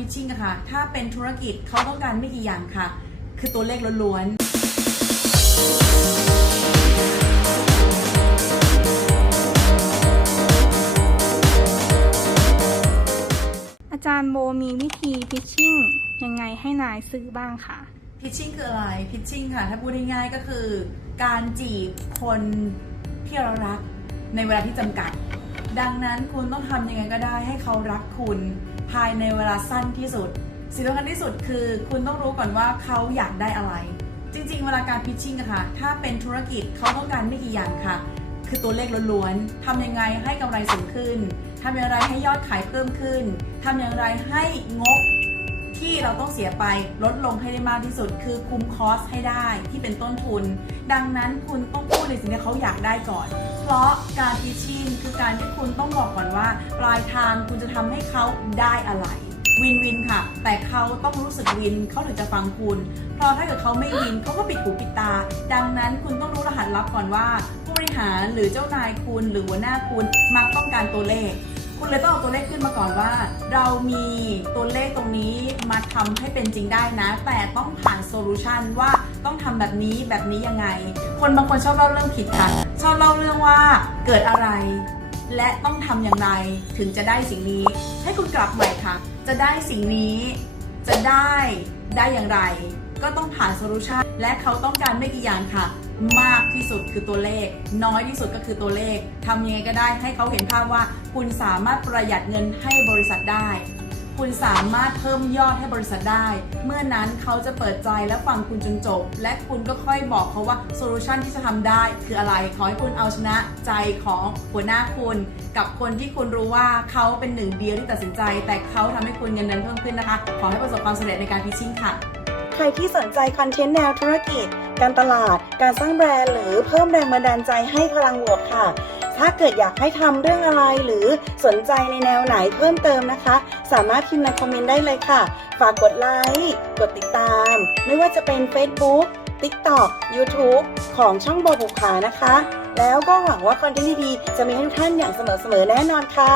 พิชชิ่งอะค่ะถ้าเป็นธุรกิจเขาต้องการไม่กี่อย่างค่ะ คือตัวเลขล้วนๆ อาจารย์โบมีวิธีพิชชิ่งยังไงให้นายซื้อบ้างคะพิชชิ่งคืออะไร พิชชิ่งค่ะ ถ้าพูดง่ายๆก็คือ การจีบคนที่เรารักในเวลาที่จำกัด ดังนั้นคุณต้องทำยังไงก็ได้ให้เขารักคุณ ภายในเวลาสั้นที่สุด สิ่งสำคัญที่สุดคือ คุณต้องรู้ก่อนว่าเขาอยากได้อะไร จริง ๆ เวลาการพิชชิ่งอะค่ะถ้าเป็นธุรกิจเขาต้องการไม่กี่อย่างค่ะ คือตัวเลขล้วนๆทำยังไงให้กำไรสูงขึ้นทำอย่างไรให้ยอดขายเพิ่มขึ้นทำอย่างไรให้งบ ที่เราต้องเสียไปลดลงให้ได้มากที่สุด คือคุมคอสให้ได้ที่เป็นต้นทุน ดังนั้นคุณต้องพูดในสิ่งที่เขาอยากได้ก่อน เพราะการพิชิ่งคือการที่คุณต้องบอกก่อนว่า ปลายทางคุณจะทำให้เขาได้อะไรวินวินค่ะ แต่เขาต้องรู้สึกวินเขาถึงจะฟังคุณ เพราะถ้าเกิดเขาไม่วินเขาก็ปิดหูปิดตา ดังนั้นคุณต้องรู้รหัสลับก่อนว่า ผู้บริหารหรือเจ้านายคุณหรือหัวหน้าคุณมักต้องการตัวเลข คุณเลยต้องเอาตัวเลขขึ้นมาก่อนว่า เรามีตัวเลขตรงนี้ มาทำให้เป็นจริงได้นะ แต่ต้องผ่านโซลูชันว่าต้องทำแบบนี้แบบนี้ยังไง คนบางคนชอบเล่าเรื่องผิดค่ะ ชอบเล่าเรื่องว่าเกิดอะไร และต้องทำอย่างไรถึงจะได้สิ่งนี้ ให้คุณกลับใหม่ค่ะ จะได้สิ่งนี้ จะได้ได้อย่างไร ก็ต้องผ่านโซลูชันและเขาต้องการไม่กี่อย่างค่ะมากที่สุดคือตัวเลข น้อยที่สุดก็คือตัวเลขทำยังไงก็ได้ให้เขาเห็นภาพว่า คุณสามารถประหยัดเงินให้บริษัทได้ คุณสามารถเพิ่มยอดให้บริษัทได้ เมื่อนั้นเขาจะเปิดใจและฟังคุณจนจบ และคุณก็ค่อยบอกเขาว่าโซลูชันที่จะทำได้ คืออะไร ขอให้คุณเอาชนะใจของหัวหน้าคุณ กับคนที่คุณรู้ว่าเขาเป็นหนึ่งเดียวที่ตัดสินใจ แต่เขาทำให้คุณเงินเดือนเพิ่มขึ้นนะคะ ขอให้ประสบความสำเร็จในการพิชชิ่งค่ะ ใครที่สนใจคอนเทนต์แนวธุรกิจ การตลาด การสร้างแบรนด์หรือเพิ่มแรงบันดาลใจให้พลังบวกค่ะ ถ้าเกิดอยากให้ทำเรื่องอะไรหรือสนใจในแนวไหนเพิ่มเติมนะคะ สามารถพิมพ์ในคอมเมนต์ได้เลยค่ะ ฝากกดไลค์ กดติดตาม ไม่ว่าจะเป็น Facebook TikTok YouTube ของช่องโบบุขานะคะ แล้วก็หวังว่าคอนเทนต์ดีๆจะมีให้ทุกท่านอย่างเสมอๆแน่นอนค่ะ